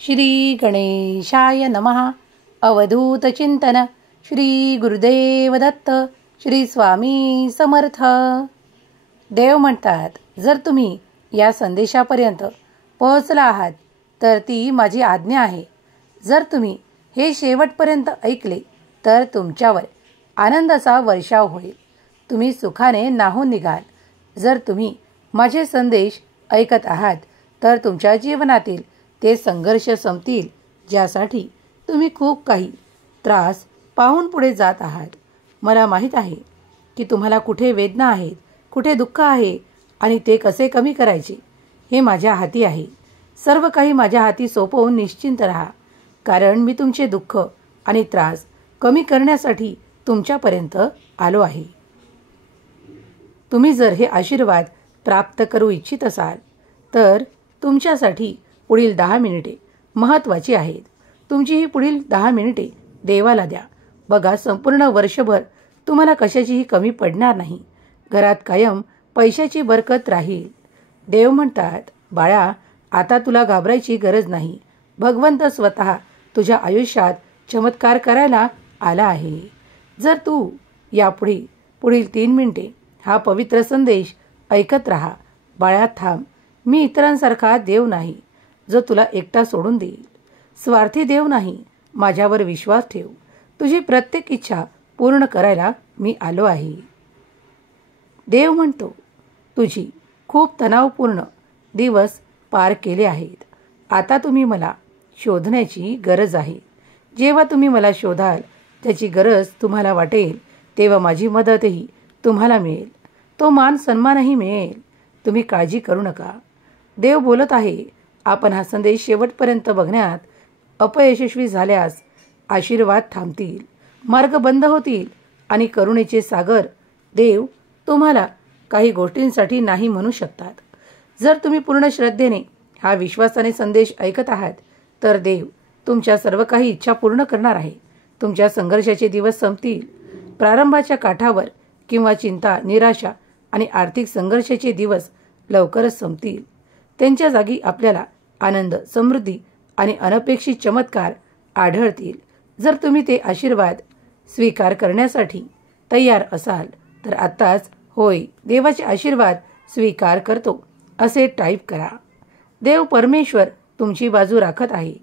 श्री गणेशाय नमः. अवधूत चिंतन. श्री गुरुदेव दत्त. श्री स्वामी समर्थ. देव म्हणतात, जर तुम्ही या संदेशापर्यंत पोहोचला आहात तर ती माझी आज्ञा आहे. जर तुम्ही हे शेवटपर्यंत ऐकले तर तुमच्यावर आनंदाचा वर्षाव होईल. तुम्ही सुखाने नाहून निघाल. जर तुम्ही माझे संदेश ऐकत आहात तर तुमच्या जीवनातील ते संघर्ष संपतील ज्यासाठी तुम्ही खूप काही त्रास पाहून पुढे जात आहात. मला माहीत आहे की तुम्हाला कुठे वेदना आहेत, कुठे दुःख आहे आणि ते कसे कमी करायचे हे माझ्या हाती आहे. सर्व काही माझ्या हाती सोपवून निश्चिंत राहा, कारण मी तुमचे दुःख आणि त्रास कमी करण्यासाठी तुमच्यापर्यंत आलो आहे. तुम्ही जर हे आशीर्वाद प्राप्त करू इच्छित असाल तर तुमच्यासाठी पुढील 10 मिनिटे महत्त्वाची आहेत. तुमची ही पुढील 10 मिनिटे देवाला द्या. बघा, संपूर्ण वर्षभर तुम्हाला कशाचीही कमी पडणार नाही. घरात कायम पैशाची बरकत राहील. देव म्हणतात, बाळा, आता तुला घाबरायची गरज नाही. भगवंत स्वतः तुझ्या आयुष्यात चमत्कार करायला आला आहे. जर तू यापुढे पुढील 3 मिनिटे हा पवित्र संदेश ऐकत राहा. बाळा, थांब. मी इतरांसारखा देव नाही जो तुला एकटा सोडून देईल. स्वार्थी देव नाही. माझ्यावर विश्वास ठेव. तुझी प्रत्येक इच्छा पूर्ण करायला मी आलो आहे. देव म्हणतो, तुझी खूप तणावपूर्ण दिवस पार केले आहेत. आता तुम्ही मला शोधण्याची गरज आहे. जेव्हा तुम्ही मला शोधाल, त्याची गरज तुम्हाला वाटेल, तेव्हा माझी मदतही तुम्हाला मिळेल. तो मान सन्मानही मिळेल. तुम्ही काळजी करू नका. देव बोलत आहे, आपण हा संदेश शेवटपर्यंत बघण्यात अपयशस्वी झाल्यास आशीर्वाद थांबतील, मार्ग बंद होतील आणि करुणेचे सागर देव तुम्हाला काही गोष्टींसाठी नाही म्हणू शकतात. जर तुम्ही पूर्ण श्रद्धेने हा विश्वासाने संदेश ऐकत आहात तर देव तुमच्या सर्व काही इच्छा पूर्ण करणार आहे. तुमच्या संघर्षाचे दिवस संपतील. प्रारंभाच्या काठावर किंवा चिंता, निराशा आणि आर्थिक संघर्षाचे दिवस लवकरच संपतील. त्यांच्या जागी आपल्याला आनंद, समृद्धी आणि अनपेक्षित चमत्कार आढळतील. जर तुम्ही ते आशीर्वाद स्वीकार करण्यासाठी तयार असाल तर आत्ताच होय, देवाचे आशीर्वाद स्वीकार करतो असे टाईप करा. देव परमेश्वर तुमची बाजू राखत आहे.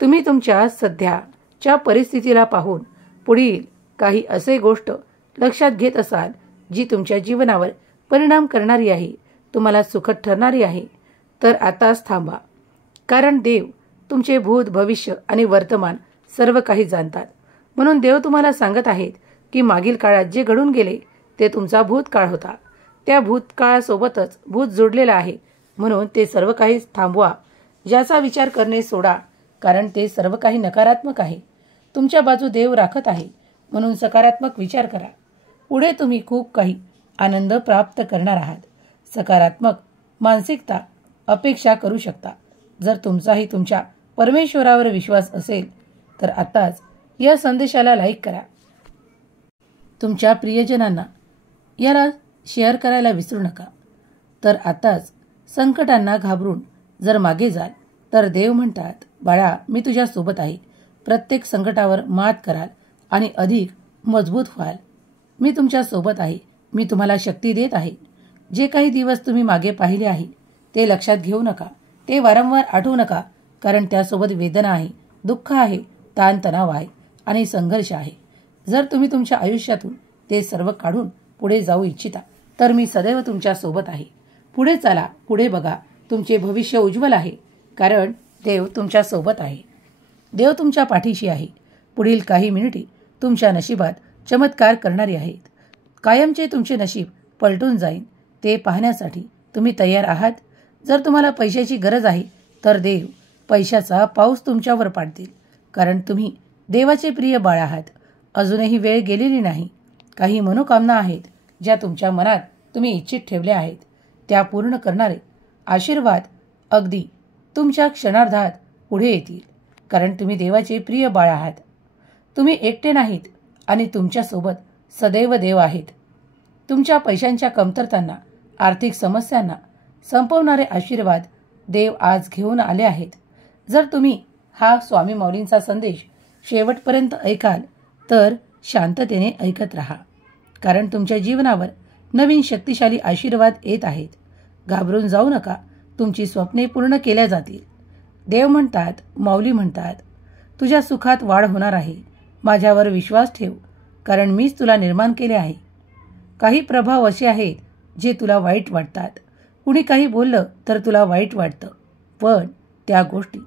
तुम्ही तुमच्या सध्याच्या परिस्थितीला पाहून पुढील काही असे गोष्ट लक्षात घेत असाल जी तुमच्या जीवनावर परिणाम करणारी आहे, तुम्हाला सुखद ठरणारी आहे, तर आताच थांबा. कारण देव तुमचे भूत, भविष्य आणि वर्तमान सर्व काही जाणतात. म्हणून देव तुम्हाला सांगत आहेत की मागील काळात जे घडून गेले ते तुमचा भूतकाळ होता. त्या भूतकाळासोबतच भूत जोडलेलं आहे. म्हणून ते सर्व काही थांबवा. ज्याचा विचार करणे सोडा, कारण ते सर्व काही नकारात्मक आहे. तुमच्या बाजू देव राखत आहे, म्हणून सकारात्मक विचार करा. पुढे तुम्ही खूप काही आनंद प्राप्त करणार आहात. सकारात्मक मानसिकता अपेक्षा करू शकता. जर तुमचाही तुमच्या परमेश्वरावर विश्वास असेल तर आताच या संदेशाला लाईक करा. तुमच्या प्रियजनांना याला शेअर करायला विसरू नका. तर आताच संकटांना घाबरून जर मागे जाल तर देव म्हणतात, बाळा, मी तुझ्या सोबत आहे. प्रत्येक संकटावर मात कराल आणि अधिक मजबूत व्हाल. मी तुमच्या सोबत आहे. मी तुम्हाला शक्ती देत आहे. जे काही दिवस तुम्ही मागे पाहिले आहे ते लक्षात घेऊ नका. ते वारंवार आठवू नका, कारण त्यासोबत वेदना आहे, दुःख आहे, ताणतणाव आहे आणि संघर्ष आहे. जर तुम्ही तुमच्या आयुष्यातून ते सर्व काढून पुढे जाऊ इच्छिता तर मी सदैव तुमच्या सोबत आहे. पुढे चला, पुढे बघा. तुमचे भविष्य उज्ज्वल आहे, कारण देव तुमच्या सोबत आहे. देव तुमच्या पाठीशी आहे. पुढील काही मिनिटे तुमच्या नशिबात चमत्कार करणारी आहेत. कायमचे तुमचे नशीब पलटून जाईल ते पाहण्यासाठी तुम्ही तयार आहात. जर तुम्हाला पैशाची गरज आहे तर देव पैशाचा पाऊस तुमच्यावर पाडतील, कारण तुम्ही देवाचे प्रिय बाळ आहात. अजूनही वेळ गेलेली नाही. काही मनोकामना आहेत ज्या तुमच्या मनात तुम्ही इच्छित ठेवल्या आहेत, त्या पूर्ण करणारे आशीर्वाद अगदी तुमच्या क्षणार्धात पुढे येतील, कारण तुम्ही देवाचे प्रिय बाळ आहात. तुम्ही एकटे नाहीत आणि तुमच्यासोबत सदैव देव आहेत. तुमच्या पैशांच्या कमतरतांना, आर्थिक समस्यांना संपवणारे आशीर्वाद देव आज घेऊन आले आहेत. जर तुम्ही हा स्वामी माऊलींचा संदेश शेवटपर्यंत ऐकाल तर शांततेने ऐकत राहा, कारण तुमच्या जीवनावर नवीन शक्तिशाली आशीर्वाद येत आहेत. घाबरून जाऊ नका, तुमची स्वप्ने पूर्ण केल्या जातील. देव म्हणतात, माऊली म्हणतात, तुझ्या सुखात वाढ होणार आहे. माझ्यावर विश्वास ठेव, कारण मीच तुला निर्माण केले आहे. काही प्रभाव असे आहेत जे तुला वाईट वाटतात. कुणी काही बोललं तर तुला वाईट वाटतं, पण त्या गोष्टी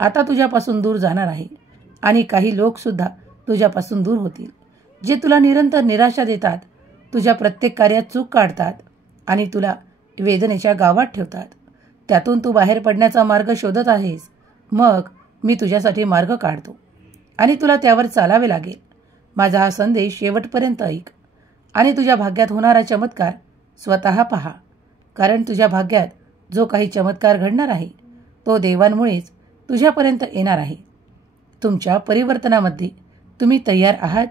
आता तुझ्यापासून दूर जाणार आहे. आणि काही लोकसुद्धा तुझ्यापासून दूर होतील, जे तुला निरंतर निराशा देतात, तुझ्या प्रत्येक कार्यात चूक काढतात आणि तुला वेदनेच्या गावात ठेवतात. त्यातून तू बाहेर पडण्याचा मार्ग शोधत आहेस. मग मी तुझ्यासाठी मार्ग काढतो आणि तुला त्यावर चालावे लागेल. माझा हा संदेश शेवटपर्यंत ऐक आणि तुझ्या भाग्यात होणारा चमत्कार स्वतः पहा, कारण तुझ्या भाग्यात जो काही चमत्कार घडणार आहे तो देवांमुळेच तुझ्यापर्यंत येणार आहे. तुमच्या परिवर्तनामध्ये तुम्ही तयार आहात?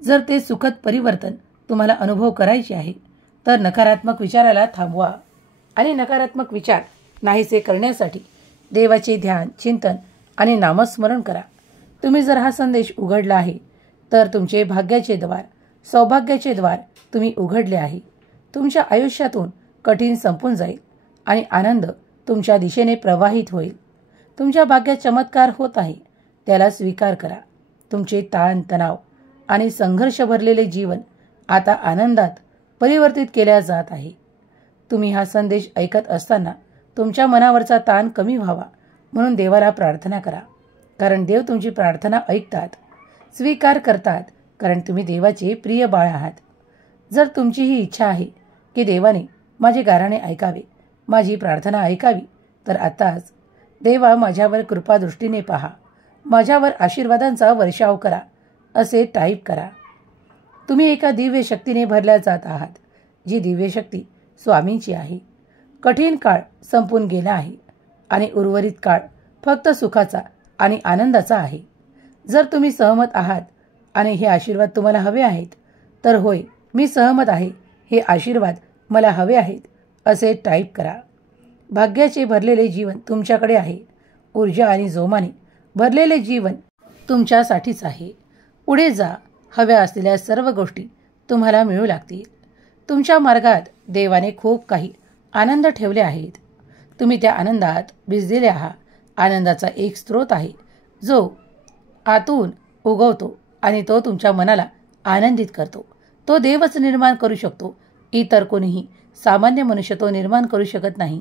जर ते सुखद परिवर्तन तुम्हाला अनुभव करायचे आहे तर नकारात्मक विचाराला थांबवा आणि नकारात्मक विचार नाहीसे करण्यासाठी देवाचे ध्यान, चिंतन आणि नामस्मरण करा. तुम्ही जर हा संदेश उघडला आहे तर तुमचे भाग्याचे द्वार, सौभाग्याचे द्वार तुम्ही उघडले आहे. तुमच्या आयुष्यातून कठीण संपून जाईल आणि आनंद तुमच्या दिशेने प्रवाहित होईल. तुमच्या भाग्यात चमत्कार होत आहे, त्याला स्वीकार करा. तुमचे ताण, तणाव आणि संघर्ष भरलेले जीवन आता आनंदात परिवर्तित केल्या जात आहे. तुम्ही हा संदेश ऐकत असताना तुमच्या मनावरचा ताण कमी व्हावा म्हणून देवाला प्रार्थना करा, कारण देव तुमची प्रार्थना ऐकतात, स्वीकार करतात, कारण तुम्ही देवाचे प्रिय बाळ आहात. जर तुमची ही इच्छा आहे की देवाने माझे गाराणे ऐकावे, माझी प्रार्थना ऐकावी, तर आताच देवा माझ्यावर कृपादृष्टीने पहा, माझ्यावर आशीर्वादांचा वर्षाव करा असे टाईप करा. तुम्ही एका दिव्य शक्तीने भरल्या जात आहात, जी दिव्य शक्ती स्वामींची आहे. कठीण काळ संपून गेला आहे आणि उर्वरित काळ फक्त सुखाचा आणि आनंदाचा आहे. जर तुम्ही सहमत आहात आणि हे आशीर्वाद तुम्हाला हवे आहेत तर होय, मी सहमत आहे, हे आशीर्वाद मला हवे आहेत असे टाईप करा. भाग्याचे भरलेले जीवन तुमच्याकडे आहे. ऊर्जा आणि जोमाने भरलेले जीवन तुमच्यासाठीच आहे. पुढे जा, हव्या असलेल्या सर्व गोष्टी तुम्हाला मिळू लागतील. तुमच्या मार्गात देवाने खूप काही आनंद ठेवले आहेत. तुम्ही त्या आनंदात भिजलेले आहात. आनंदाचा एक स्रोत आहे जो आतून उगवतो आणि तो तुमच्या मनाला आनंदित करतो. तो देवच निर्माण करू शकतो. इतर कोणीही सामान्य मनुष्य तो निर्माण करू शकत नाही.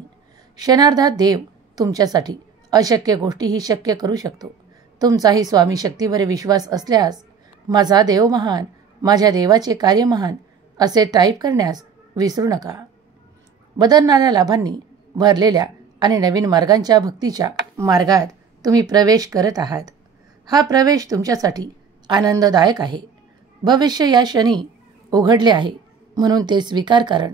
क्षणार्धात देव तुमच्यासाठी अशक्य गोष्टीही शक्य करू शकतो. तुमचाही स्वामी शक्तीवर विश्वास असल्यास माझा देव महान, माझ्या देवाचे कार्य महान असे टाईप करण्यास विसरू नका. बदलणाऱ्या लाभांनी भरलेल्या आणि नवीन मार्गांच्या भक्तीच्या मार्गात तुम्ही प्रवेश करत आहात. हा प्रवेश तुमच्यासाठी आनंददायक आहे. भविष्य या क्षणी उघडले आहे म्हणून ते स्वीकार कारण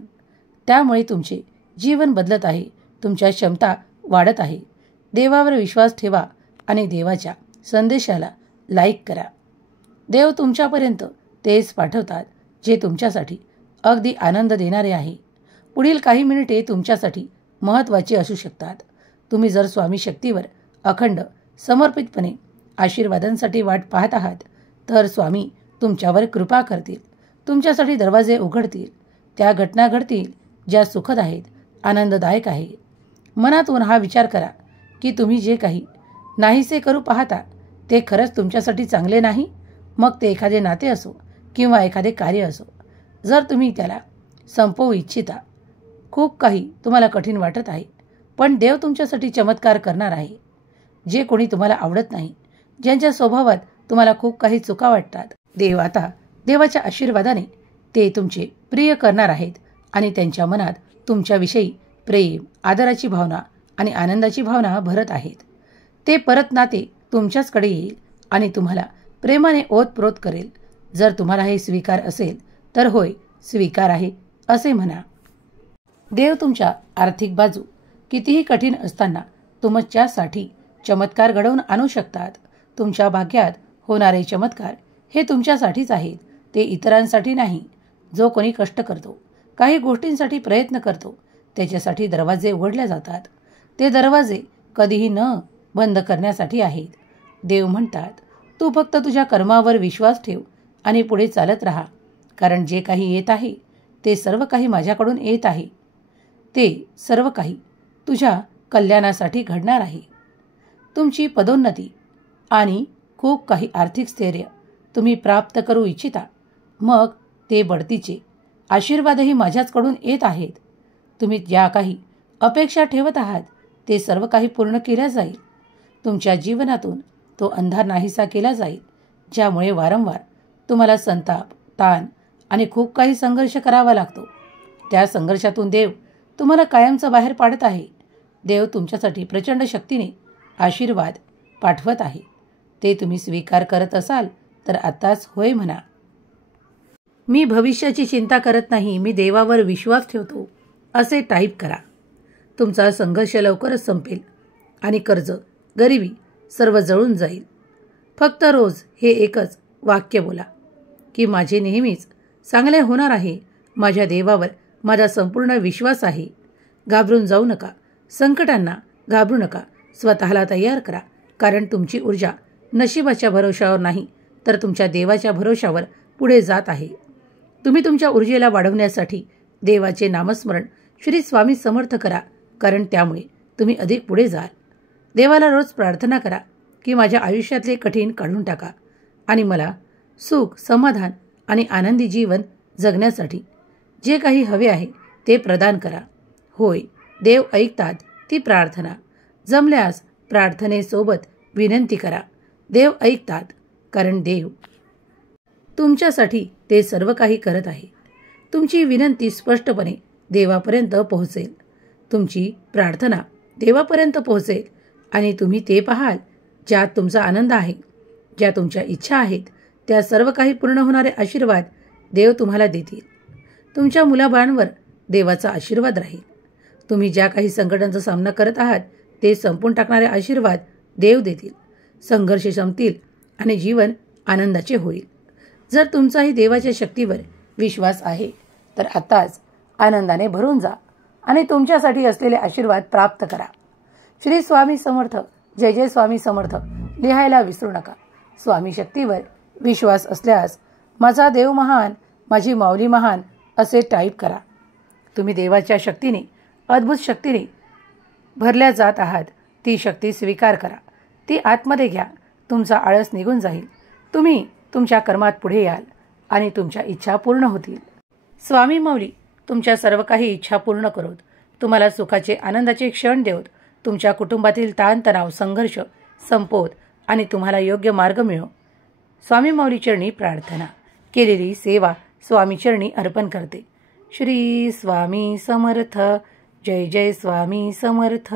त्यामुळे तुमचे जीवन बदलत आहे. तुमच्या क्षमता वाढत आहे. देवावर विश्वास ठेवा आणि देवाच्या संदेशाला लाईक करा. देव तुमच्यापर्यंत तेच पाठवतात जे तुमच्यासाठी अगदी आनंद देणारे आहे. पुढील काही मिनिटे तुमच्यासाठी महत्त्वाची असू शकतात. तुम्ही जर स्वामी शक्तीवर अखंड समर्पितपणे आशीर्वादांसाठी वाट पाहत आहात तर स्वामी तुमच्यावर कृपा करतील. तुमच्यासाठी दरवाजे उघडतील. त्या घटना घडतील ज्या सुखद आहेत, आनंददायक आहे. मनातून हा विचार करा की तुम्ही जे काही नाहीसे करू पाहता ते खरंच तुमच्यासाठी चांगले नाही. मग ते एखादे नाते असो किंवा एखादे कार्य असो. जर तुम्ही त्याला संपवू इच्छिता, खूप काही तुम्हाला कठीण वाटत आहे, पण देव तुमच्यासाठी चमत्कार करणार आहे. जे कोणी तुम्हाला आवडत नाही, ज्यांच्या स्वभावात तुम्हाला खूप काही चुका वाटतात, देव आता देवाच्या आशीर्वादाने ते तुमचे प्रिय करणार आहेत आणि त्यांच्या मनात तुमच्याविषयी प्रेम, आदराची भावना आणि आनंदाची भावना भरत आहेत. ते परत नाते तुमच्याचकडे येईल आणि तुम्हाला प्रेमाने ओतप्रोत करेल. जर तुम्हाला हे स्वीकार असेल तर होय, स्वीकार आहे असे म्हणा. देव तुमच्या आर्थिक बाजू कितीही कठीण असताना तुमच्यासाठी चमत्कार घडवून आणू शकतात. तुमच्या भाग्यात होणारे चमत्कार हे तुमच्यासाठीच आहेत, ते इतरांसाठी नाही. जो कोणी कष्ट करतो, काही गोष्टींसाठी प्रयत्न करतो, त्याच्यासाठी दरवाजे उघडले जातात. ते दरवाजे कधीही न बंद करण्यासाठी आहेत. देव म्हणतात, तू फक्त तुझ्या कर्मावर विश्वास ठेव आणि पुढे चालत राहा, कारण जे काही येत आहे ते सर्व काही माझ्याकडून येत आहे. ते सर्व काही तुझ्या कल्याणासाठी घडणार आहे. तुमची पदोन्नती आणि खूप काही आर्थिक स्थैर्य तुम्ही प्राप्त करू इच्छिता, मग ते बढतीचे आशीर्वादही माझ्याचकडून येत आहेत. तुम्ही ज्या काही अपेक्षा ठेवत आहात ते सर्व काही पूर्ण केल्या जाईल. तुमच्या जीवनातून तो अंधार नाहीसा केला जाईल, ज्यामुळे वारंवार तुम्हाला संताप, ताण आणि खूप काही संघर्ष करावा लागतो. त्या संघर्षातून देव तुम्हाला कायमचं बाहेर पाडत आहे. देव तुमच्यासाठी प्रचंड शक्तीने आशीर्वाद पाठवत आहे. ते तुम्ही स्वीकार करत असाल तर आत्ताच होय म्हणा. मी भविष्याची चिंता करत नाही, मी देवावर विश्वास ठेवतो, असे टाईप करा. तुमचा संघर्ष लवकरच संपेल आणि कर्ज, गरिबी सर्व जळून जाईल. फक्त रोज हे एकच वाक्य बोला की माझे नेहमीच चांगले होणार आहे. माझ्या देवावर माझा संपूर्ण विश्वास आहे. घाबरून जाऊ नका, संकटांना घाबरू नका. स्वतःला तयार करा, कारण तुमची ऊर्जा नशिबाच्या भरोशावर नाही तर तुमच्या देवाच्या भरोशावर पुढे जात आहे. तुम्ही तुमच्या ऊर्जेला वाढवण्यासाठी देवाचे नामस्मरण श्री स्वामी समर्थ करा, कारण त्यामुळे तुम्ही अधिक पुढे जाल. देवाला रोज प्रार्थना करा की माझ्या आयुष्यातले कठीण काढून टाका आणि मला सुख, समाधान आणि आनंदी जीवन जगण्यासाठी जे काही हवे आहे ते प्रदान करा. होय, देव ऐकतात ती प्रार्थना. जमल्यास प्रार्थनेसोबत विनंती करा. देव ऐकतात, कारण देव तुमच्यासाठी ते सर्व काही करत आहे. तुमची विनंती स्पष्टपणे देवापर्यंत पोहोचेल. तुमची प्रार्थना देवापर्यंत पोहोचेल आणि तुम्ही ते पाहाल ज्यात तुमचा आनंद आहे. ज्या तुमच्या इच्छा आहेत त्या सर्व काही पूर्ण होणारे आशीर्वाद देव तुम्हाला देतील. तुमच्या मुलाबाळांवर देवाचा आशीर्वाद राहील. तुम्ही ज्या काही संकटांचा सामना करत आहात ते संपून टाकणारे आशीर्वाद देव देतील. संघर्ष संपतील आणि जीवन आनंदाचे होईल. जर तुमचाही देवाच्या शक्तीवर विश्वास आहे तर आताच आनंदाने भरून जा आणि तुमच्यासाठी असलेले आशीर्वाद प्राप्त करा. श्री स्वामी समर्थ, जय जय स्वामी समर्थ लिहायला विसरू नका. स्वामी शक्तीवर विश्वास असल्यास माझा देव महान, माझी माऊली महान असे टाईप करा. तुम्ही देवाच्या शक्तीने, अद्भुत शक्तीने भरल्या जात आहात. ती शक्ती स्वीकार करा, ती आतमध्ये घ्या. तुमचा आळस निघून जाईल. तुम्ही तुमच्या कर्मात पुढे याल आणि तुमच्या इच्छा पूर्ण होतील. स्वामी माऊली तुमच्या सर्व काही इच्छा पूर्ण करोत. तुम्हाला सुखाचे, आनंदाचे क्षण देवत. तुमच्या कुटुंबातील ताणतणाव, संघर्ष संपवत आणि तुम्हाला योग्य मार्ग मिळो. स्वामी माऊली चरणी प्रार्थना. केलेली सेवा स्वामी चरणी अर्पण करते. श्री स्वामी समर्थ. जय जय स्वामी समर्थ.